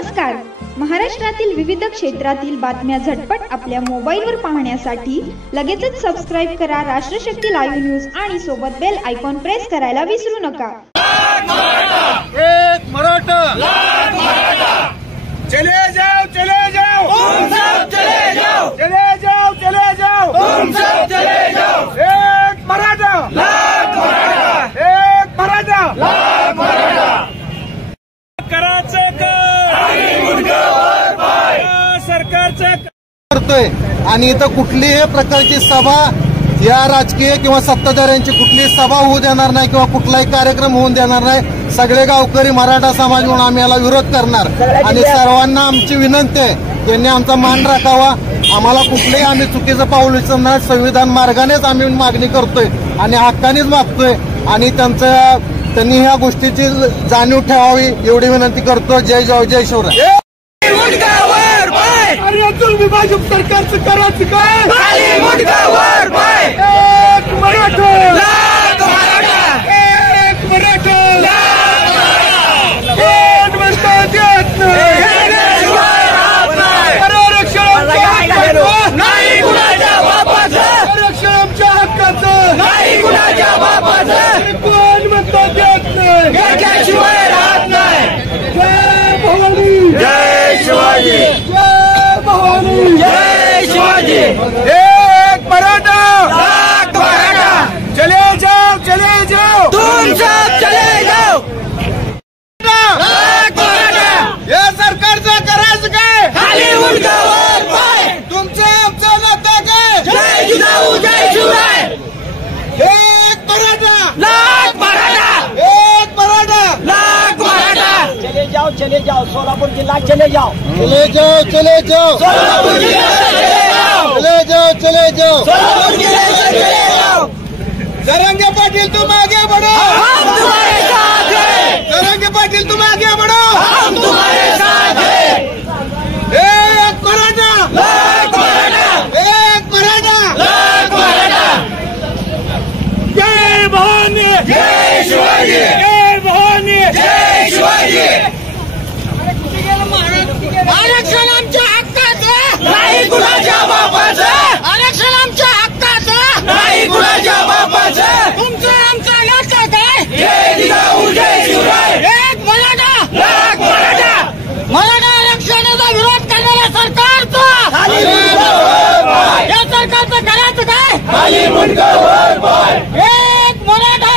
नमस्कार. महाराष्ट्रातील विविध क्षेत्रातील बातम्या झटपट आपल्या मोबाईलवर पाहण्यासाठी लगेचच सबस्क्राइब करा राष्ट्रशक्ती लाईव्ह न्यूज आणि सोबत बेल आयकॉन प्रेस करायला विसरू नका. एक मराठा, चले जाओ चले जाओ, तुम सब चले जाओ, चले जाओ चले जाओ, तुम सब चले जाओ. एक मराठा, लाख मराठा, एक मराठा, लाख मराठा. करायचं सरकारचं करतोय आणि इथं कुठलीही प्रकारची सभा या राजकीय किंवा सत्ताधाऱ्यांची कुठलीही सभा होऊ देणार नाही किंवा कुठलाही कार्यक्रम होऊन देणार नाही. सगळे गावकरी मराठा समाज म्हणून आम्ही याला विरोध करणार आणि सर्वांना आमची विनंती आहे त्यांनी आमचा मान राखावा. आम्हाला कुठलेही आम्ही चुकीचं पाऊल उचलणार संविधान मार्गानेच आम्ही मागणी करतोय आणि हक्कानेच मागतोय आणि त्यांनी ह्या गोष्टीची जाणीव ठेवावी एवढी विनंती करतो. जय जय जय शिवराय. अतुल विभाजक सरकारचं करायचं काय? खाली मुंडकावर पाय. एक मराठा, लाख मराठा, एक मराठा, लाख मराठा. कोण म्हणतं देत आरक्षण नाही कुणाच्या बापाचं, आरक्षणाच्या हक्काचं नाही कुणाच्या बापाचं. कोण म्हणतं देत नाही घेतल्याशिवाय राहत नाही. जय भवानी, जय शिवाजी, जय शिवाजी. एक मराठा, लाख मराठा, चले जाओ चले जाओ, तुम सब चले जाओ. लाख मराठा, या सरकारचं करायचं काय? खाली मुंडकावर पाय. तुमचं आमचं नातं काय? जय जिजाऊ जय शिवराय. एक मराठा, लाख मराठा, एक मराठा, लाख मराठा. चले जाओ सोलापुर जिला चले जाओ, चले जाओ चले जाओ, सोलापुर जिला चले जाओ, चले जाओ चले जाओ, सोलापुर जिला चले जाओ. जरंगे पाटील तुम आगे बढ़ो, हम तुम्हारे साथ हैं. जरंगे पाटील तुम आगे बढ़ो, हम तुम्हारे साथ हैं. एक मराठा, लाख मराठा, एक मराठा, लाख मराठा. जय भवानी, जय शिवाजी, जय भवानी, जय शिवाजी. आरक्षण आमच्या हक्काचं नाही कुणाच्या बापाचं, आरक्षण आमच्या हक्काचं नाही कुणाच्या बापाचं. तुमचं आमचं नातं काय? जय जिजाऊ जय शिवराय. एक मराठा, लाख मराठा. मराठा आरक्षणाचा विरोध करणाऱ्या सरकारचा खाली मुंडकावर पाय. या सरकारचं करायचं काय? खाली मुंडकावर पाय. एक मराठा,